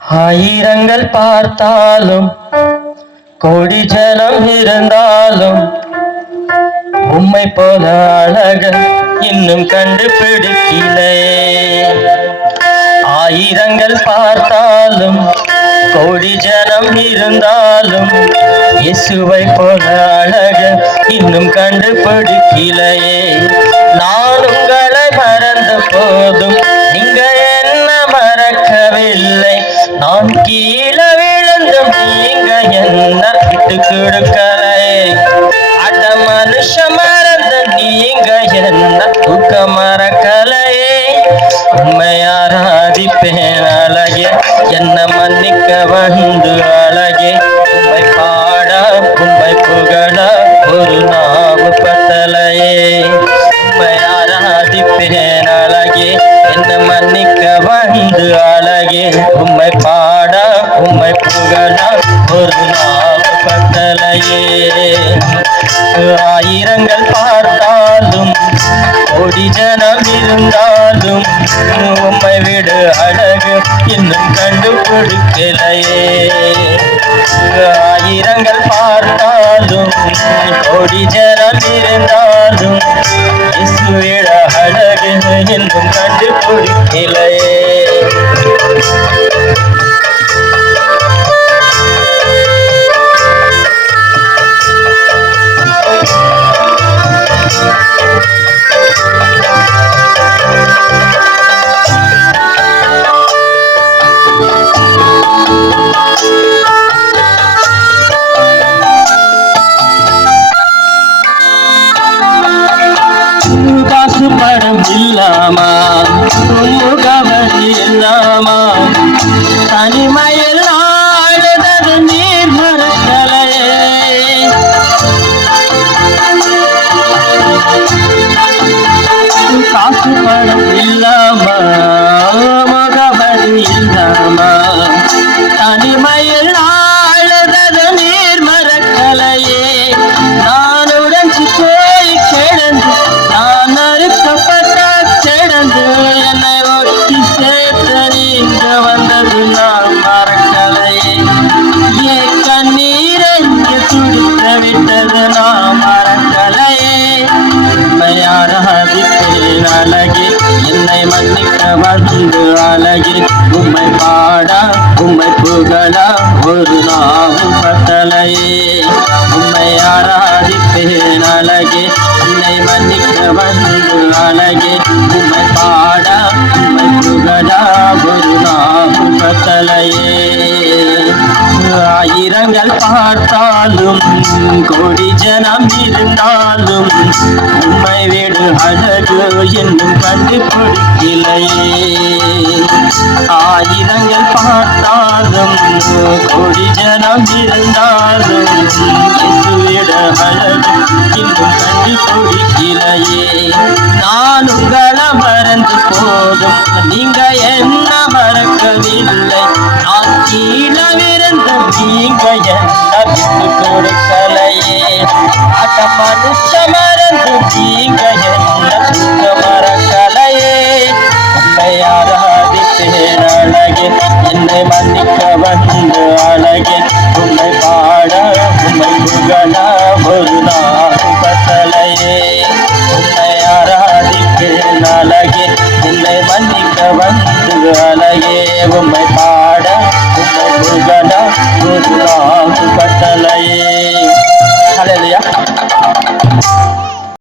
ஆயிரங்கள் பார்த்தாலும் கோடி ஜனம் இருந்தாலும் உம்மை போல அழக இன்னும் கண்டுபிடிக்கலே. ஆயிரங்கள் பார்த்தாலும் கோடி ஜனம் இருந்தாலும் இயேசுவை போல அழக இன்னும் கண்டுபிடிக்கலையே நான் உங்களை மறந்த போதும் நீங்க என்ன மறக்கவில்லை. நான் கீழே விழுந்தும் நீங்க என்ன விட்டு கொடுக்கலை அட மனுஷ மறந்த நீங்க என்ன தூக்க மறக்கலையே உண்மையாராதிப்பேன் அழகே என்ன மன்னிக்க வந்து அழகே. உண்மை பாட உண்மை புகழ ஒரு நாவு பத்தலையே. உண்மையாராதிப்பேன் அழகே என்ன மன்னிக்க வந்து அழகே. உண்மை பா கோடி ஜனம் இருந்தாலும் உம்மை விடு அழகு. இன்னும் கண்டுபிடிக்கலையே. ஆயிரங்கள் பார்த்தாலும் கோடி ஜனம் இருந்தாலும் இசுவிட அழகு. இன்னும் నువ్వు తని తనిమయల அன்பு அழகி உம்மை பாட உம்மை புகழ ஒரு நாவும் பத்தலையே உம்மை ஆராதிப்பேன் அழகே என்னை மன்னிக்க வந்து அழகே உம்மை இருந்தாலும் கோடி ஜனம் இருந்தாலும் உண்மை வீடு அழகு என்னும் கண்டுபிடிக்கலையே. ஆயுதங்கள் பார்த்தாலும் கோடி ஜனம் இருந்தாலும் வீடு அழகு இன்னும் கண்டுபிடிக்கலையே. நான் உங்களை மறந்து போதும். நீங்க என்ன மறக்க வந்து